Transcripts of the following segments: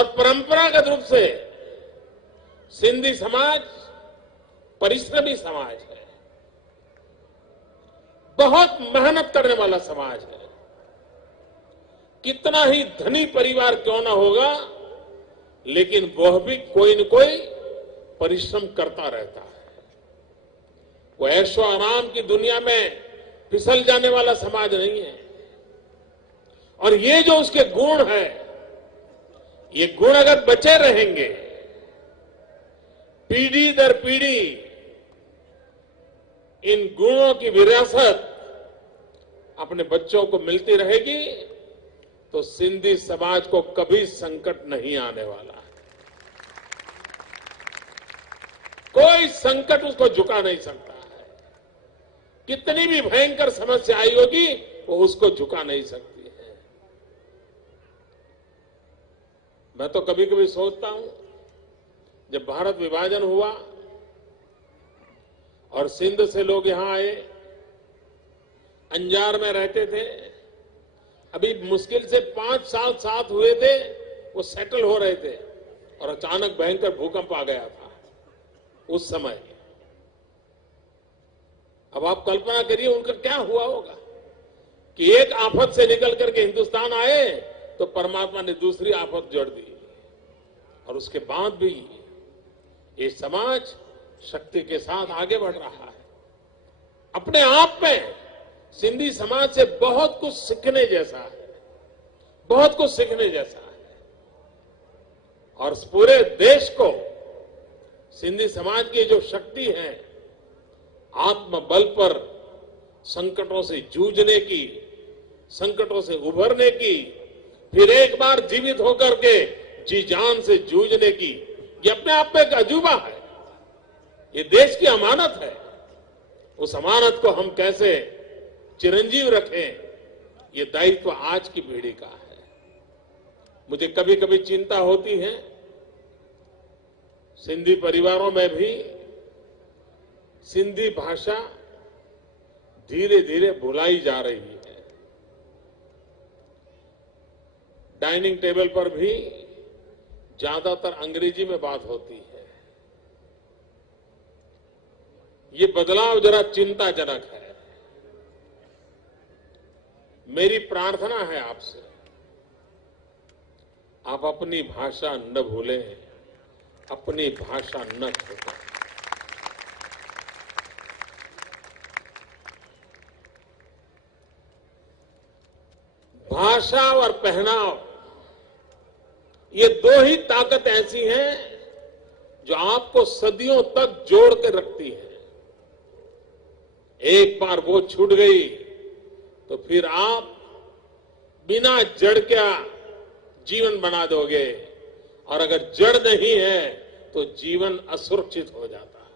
और परंपरागत रूप से सिंधी समाज परिश्रमी समाज है, बहुत मेहनत करने वाला समाज है। कितना ही धनी परिवार क्यों ना होगा, लेकिन वह भी कोई न कोई परिश्रम करता रहता है। वो ऐशो आराम की दुनिया में फिसल जाने वाला समाज नहीं है। और ये जो उसके गुण है, ये गुण अगर बचे रहेंगे, पीढ़ी दर पीढ़ी इन गुणों की विरासत अपने बच्चों को मिलती रहेगी, तो सिंधी समाज को कभी संकट नहीं आने वाला है। कोई संकट उसको झुका नहीं सकता है। कितनी भी भयंकर समस्या आई होगी, वो उसको झुका नहीं सकती है। मैं तो कभी कभी सोचता हूं, जब भारत विभाजन हुआ और सिंध से लोग यहां आए, अंजार में रहते थे, अभी मुश्किल से 5 साल साथ हुए थे, वो सेटल हो रहे थे, और अचानक भयंकर भूकंप आ गया था उस समय। अब आप कल्पना करिए उनका क्या हुआ होगा कि एक आफत से निकल करके हिंदुस्तान आए तो परमात्मा ने दूसरी आफत जोड़ दी, और उसके बाद भी ये समाज शक्ति के साथ आगे बढ़ रहा है। अपने आप में सिंधी समाज से बहुत कुछ सीखने जैसा है, बहुत कुछ सीखने जैसा है। और पूरे देश को सिंधी समाज की जो शक्ति है, आत्मबल पर संकटों से जूझने की, संकटों से उभरने की, फिर एक बार जीवित होकर के जी जान से जूझने की, ये अपने आप में एक अजूबा है। ये देश की अमानत है। उस अमानत को हम कैसे चिरंजीव रखें, ये दायित्व आज की पीढ़ी का है। मुझे कभी कभी चिंता होती है, सिंधी परिवारों में भी सिंधी भाषा धीरे धीरे भुलाई जा रही है। डाइनिंग टेबल पर भी ज्यादातर अंग्रेजी में बात होती है। ये बदलाव जरा चिंताजनक है। मेरी प्रार्थना है आपसे, आप अपनी भाषा न भूलें, अपनी भाषा न छोड़ें। भाषा और पहनाव, ये दो ही ताकत ऐसी हैं जो आपको सदियों तक जोड़ के रखती है। एक बार वो छूट गई तो फिर आप बिना जड़ क्या जीवन बना दोगे, और अगर जड़ नहीं है तो जीवन असुरक्षित हो जाता है।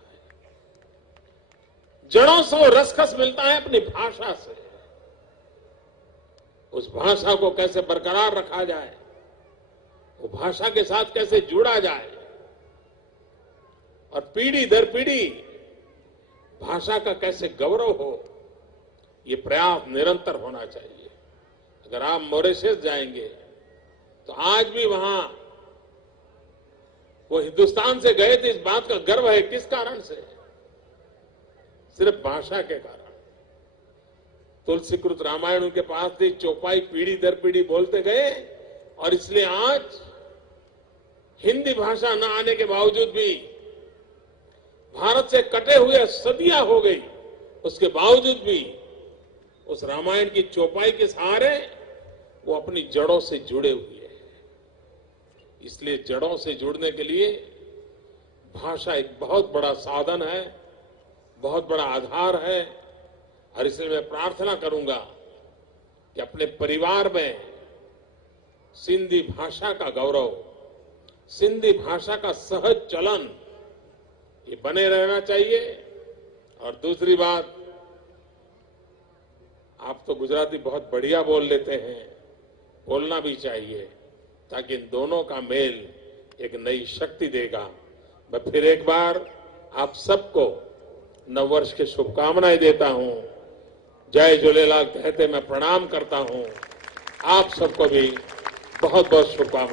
जड़ों से वो रसखस मिलता है अपनी भाषा से। उस भाषा को कैसे बरकरार रखा जाए, वो भाषा के साथ कैसे जुड़ा जाए, और पीढ़ी दर पीढ़ी भाषा का कैसे गौरव हो, ये प्रयास निरंतर होना चाहिए। अगर आप मॉरिशस जाएंगे तो आज भी वहां वो हिंदुस्तान से गए थे, इस बात का गर्व है। किस कारण से? सिर्फ भाषा के कारण। तुलसीकृत रामायण उनके पास थी, चौपाई पीढ़ी दर पीढ़ी बोलते गए, और इसलिए आज हिंदी भाषा न आने के बावजूद भी, भारत से कटे हुए सदियां हो गई, उसके बावजूद भी उस रामायण की चौपाई के सहारे वो अपनी जड़ों से जुड़े हुए हैं। इसलिए जड़ों से जुड़ने के लिए भाषा एक बहुत बड़ा साधन है, बहुत बड़ा आधार है। और इसलिए मैं प्रार्थना करूंगा कि अपने परिवार में सिंधी भाषा का गौरव, सिंधी भाषा का सहज चलन, ये बने रहना चाहिए। और दूसरी बात, आप तो गुजराती बहुत बढ़िया बोल लेते हैं, बोलना भी चाहिए, ताकि इन दोनों का मेल एक नई शक्ति देगा। मैं फिर एक बार आप सबको नववर्ष की शुभकामनाएं देता हूं। जय झूलेलाल कहते मैं प्रणाम करता हूं। आप सबको भी बहुत बहुत शुभकामनाएं।